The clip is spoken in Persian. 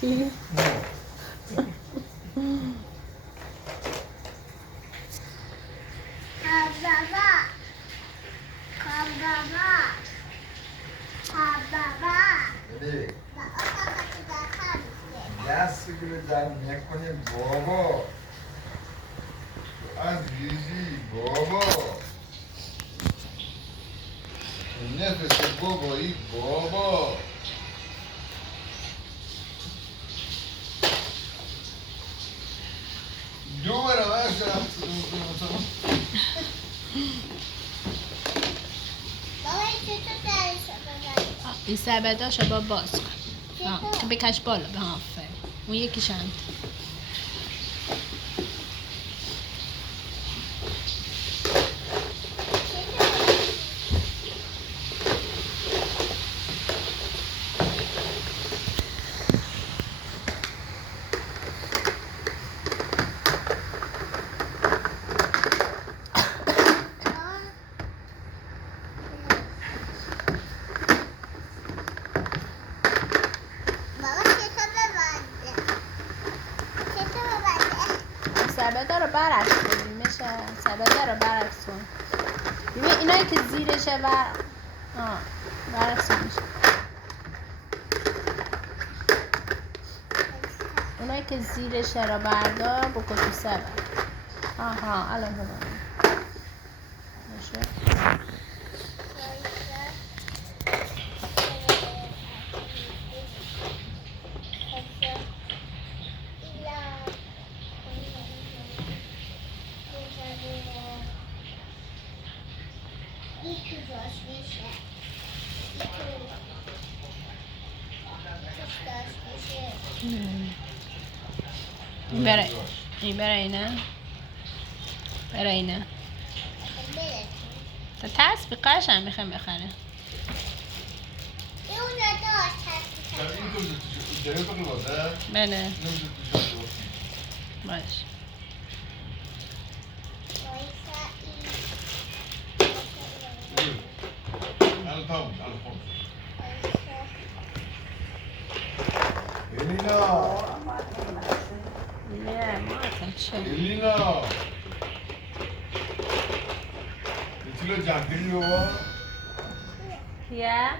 کی؟ دست بگیره در نکنه بابا عزیزی بابا نفس بابایی بابا دو برم اشرف این سبداشو با باز کن تو بکش بالا به آفر اون یکی شند سبده رو برعکس کنیم میشه سبده رو برعکس کن ببین اینایی که زیرشه برعکس میشه اونایی که زیرشه رو بردار بکن تو سبد آها الان ببینم میشه این برای اینه برای اینه تا تسبیح قشنگ میخوام بخره بله باش الینا نه ما چه الینا میتونه جمپیل بابا Yeah.